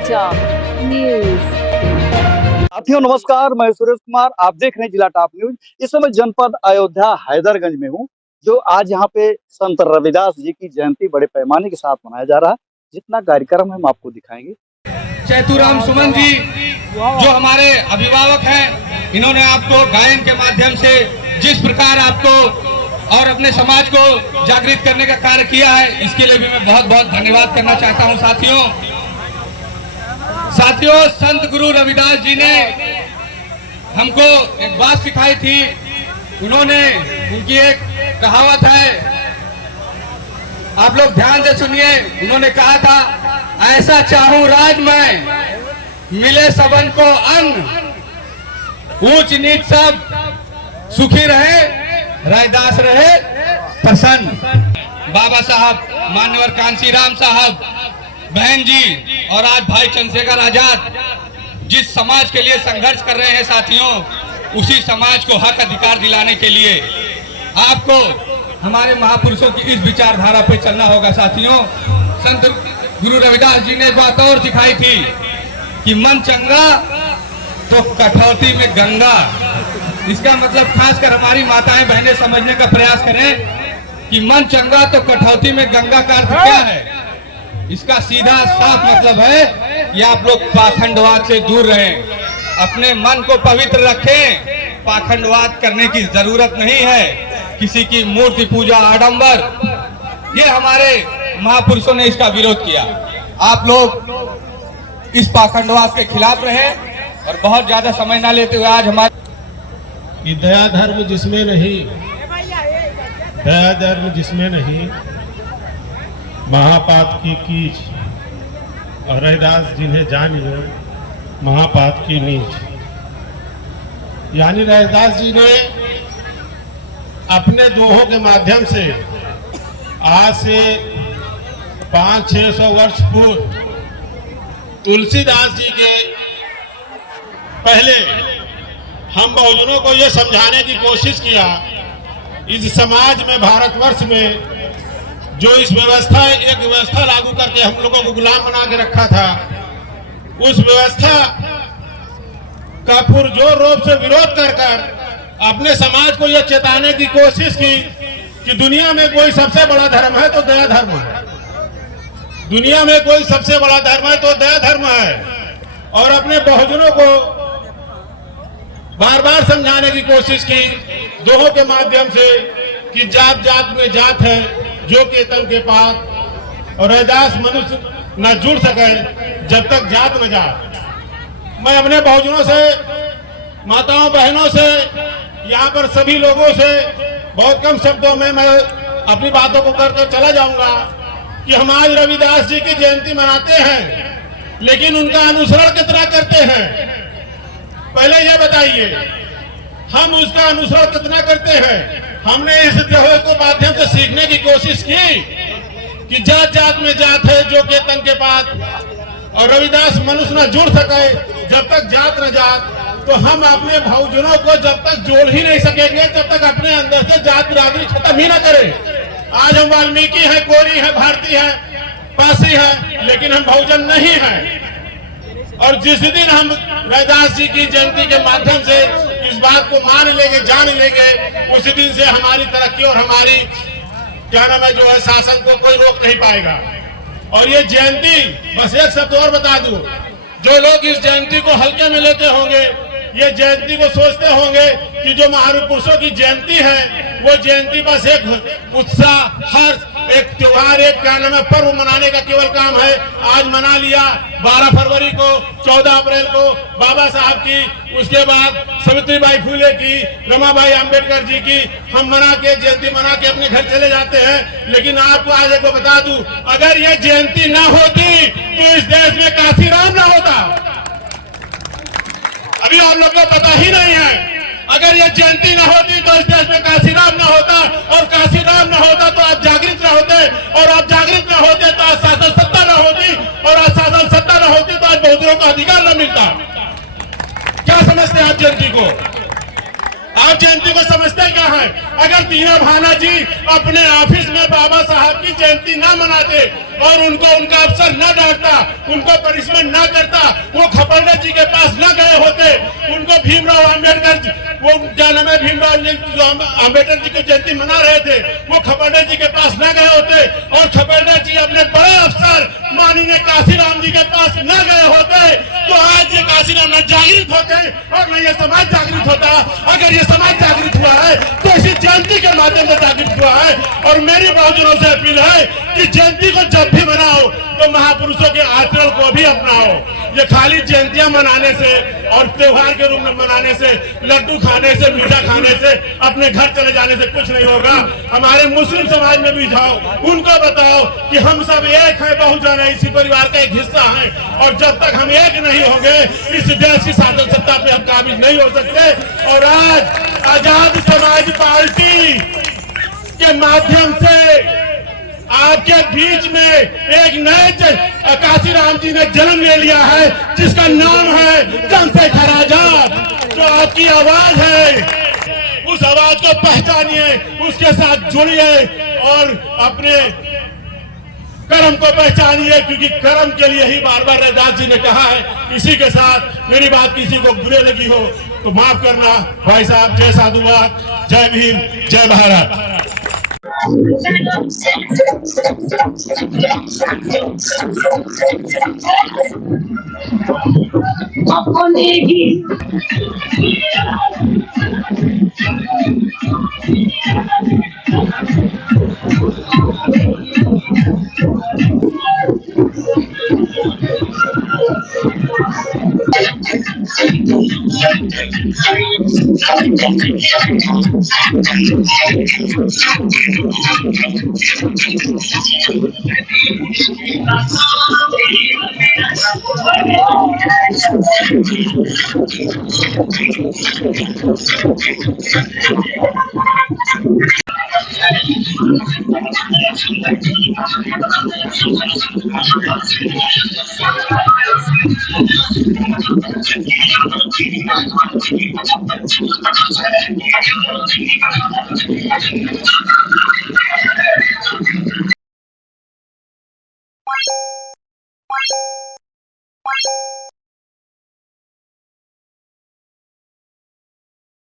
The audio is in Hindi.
Top news. साथियों नमस्कार, मैं सुरेश कुमार, आप देख रहे हैं जिला टॉप न्यूज। इस समय जनपद अयोध्या हैदरगंज में हूं, जो आज यहाँ पे संत रविदास जी की जयंती बड़े पैमाने के साथ मनाया जा रहा है। जितना कार्यक्रम हम आपको दिखाएंगे। चैतुराम सुमन जी जो हमारे अभिभावक हैं, इन्होंने आपको गायन के माध्यम से जिस प्रकार आपको और अपने समाज को जागृत करने का कार्य किया है, इसके लिए भी मैं बहुत बहुत धन्यवाद करना चाहता हूं। साथियों, संत गुरु रविदास जी ने हमको एक बात सिखाई थी। उनकी एक कहावत है, आप लोग ध्यान से सुनिए। उन्होंने कहा था, ऐसा चाहूं राज में मिले सबन को अन्न, ऊंच नीच सब सुखी रहे, रैदास रहे प्रसन्न। बाबा साहब मान्यवर कांशीराम साहब, बहन जी और आज भाई चंद्रशेखर आजाद जिस समाज के लिए संघर्ष कर रहे हैं साथियों, उसी समाज को हक अधिकार दिलाने के लिए आपको हमारे महापुरुषों की इस विचारधारा पे चलना होगा। साथियों, संत गुरु रविदास जी ने एक बात और सिखाई थी कि मन चंगा तो कठौती में गंगा। इसका मतलब खासकर हमारी माताएं बहनें समझने का प्रयास करें कि मन चंगा तो कठौती में गंगा का अर्थ क्या है। इसका सीधा साफ मतलब है कि आप लोग पाखंडवाद से दूर रहें, अपने मन को पवित्र रखें। पाखंडवाद करने की जरूरत नहीं है, किसी की मूर्ति पूजा आडंबर, ये हमारे महापुरुषों ने इसका विरोध किया। आप लोग इस पाखंडवाद के खिलाफ रहें और बहुत ज्यादा समय ना लेते हुए आज हमारे दया धर्म जिसमें नहीं, दया धर्म जिसमें नहीं, महापाप की कीच, और रविदास जिन्हें जानिए महापाप की नीच। यानी रविदास जी ने अपने दोहों के माध्यम से आज से 500-600 वर्ष पूर्व तुलसीदास जी के पहले हम बहुजनों को यह समझाने की कोशिश किया, इस समाज में, भारतवर्ष में जो एक व्यवस्था लागू करके हम लोगों को गुलाम बना के रखा था, उस व्यवस्था का पुरजोर रूप से विरोध कर अपने समाज को यह चेताने की कोशिश की कि दुनिया में कोई सबसे बड़ा धर्म है तो दया धर्म है। दुनिया में कोई सबसे बड़ा धर्म है तो दया धर्म है। और अपने बहुजनों को बार बार समझाने की कोशिश की दोहों के माध्यम से कि जात जात में जात है जो के तन के पात, और रविदास मनुष्य न जुड़ सके जब तक जात न जात। मैं अपने बहुजनों से, माताओं बहनों से, यहाँ पर सभी लोगों से बहुत कम शब्दों में मैं अपनी बातों को करके चला जाऊंगा कि हम आज रविदास जी की जयंती मनाते हैं, लेकिन उनका अनुसरण कितना करते हैं, पहले यह बताइए। हम उसका अनुसरण कितना करते हैं? हमने इस दोहे को माध्यम से सीखने की कोशिश की कि जात जात में जात है जो के तन के पात, और रविदास मनुष्य न जुड़ सके जब तक जात न जात। तो हम अपने भावजनों को जब तक जोड़ ही नहीं सकेंगे जब तक अपने अंदर से जात बिरादरी खत्म ही न करें। आज हम वाल्मीकि हैं, कोरी है, भारती है, पासी है, लेकिन हम बहुजन नहीं हैं। और जिस दिन हम रविदास जी की जयंती के माध्यम से इस बात को मान लेंगे, जान लेंगे, उसी दिन से हमारी तरक्की और हमारी क्या नाम है जो है शासन को कोई रोक नहीं पाएगा। और ये जयंती, बस एक शब्द और बता दूं, जो लोग इस जयंती को हल्के में लेते होंगे, ये जयंती को सोचते होंगे कि जो महापुरुषों की जयंती है वो जयंती बस एक उत्साह, हर्ष, एक त्योहार, एक क्या नाम है पर्व मनाने का केवल काम है। आज मना लिया 12 फरवरी को, 14 अप्रैल को बाबा साहब की, उसके बाद सावित्रीबाई फुले की, रमाबाई अंबेडकर जी की, हम मना के जयंती मना के अपने घर चले जाते हैं। लेकिन आपको आज एक बता दूं, अगर ये जयंती ना होती तो इस देश में काशीराम ना होता। अभी आप लोग को पता ही नहीं है। अगर ये जयंती ना होती तो इस देश में काशीराम ना होता, और काशीराम ना होता तो आप जागृत ना होते, और आप जागृत ना होते तो आज शासन सत्ता ना होती, और आज शासन सत्ता ना होती तो आज बहुजनों को अधिकार ना मिलता। क्या समझते हैं आप जयंती को? आप जयंती को समझते क्या है? अगर तीनों भाना जी अपने ऑफिस में बाबा साहब की जयंती ना मनाते और उनको उनका अफसर न डांटता, उनको पनिशमेंट ना करता, वो खपरडे जी के पास न गए होते, उनको भीमराव अम्बेडकर, वो क्या नाम है, भीमराव अम्बेडकर जी की जयंती मना रहे थे, वो खपरडे जी के पास न गए होते और खपरडे जी अपने बड़े अफसर माननीय काशीराम जी के पास न गए होते, तो आज ये काशीराम न जागृत होते और न ये समाज जागृत होता। अगर ये समाज जागृत हुआ है तो इसी जयंती के माध्यम से जागृत हुआ है। और मेरी बहुजनों से अपील है कि जयंती को जब भी मनाओ तो महापुरुषों के आचरण को भी अपनाओ। ये खाली जयंतियां मनाने से और त्योहार के रूप में मनाने से, लड्डू खाने से, मीठा खाने से, अपने घर चले जाने से कुछ नहीं होगा। हमारे मुस्लिम समाज में भी जाओ, उनको बताओ कि हम सब एक है, बहुजन है, इसी परिवार का एक हिस्सा है और जब तक हम एक नहीं होंगे इस देश की शासन सत्ता पे हम काबिज नहीं हो सकते। और आज आजाद समाज पार्टी के माध्यम से आपके बीच में एक नए काशीराम जी ने जन्म ले लिया है जिसका नाम है चंद्रशेखर आजाद। जो आपकी आवाज है उस आवाज को पहचानिए, उसके साथ जुड़िए और अपने कर्म को पहचानिए, क्योंकि कर्म के लिए ही बार बार रैदास जी ने कहा है। इसी के साथ मेरी बात किसी को बुरे लगी हो तो माफ करना भाई साहब। जय साधुवाद, जय भीम, जय भारत।